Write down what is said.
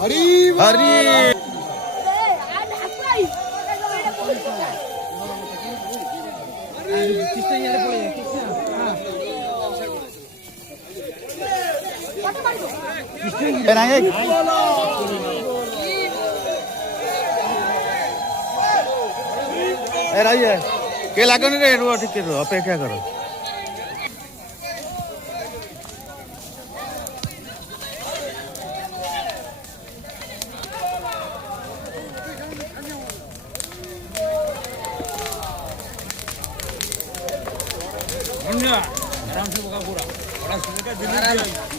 हरी हरी के लागनी रे रुह टिके रुह अपेक्षा करो आराम से बगा पूरा बड़ा सुने का दिल्ली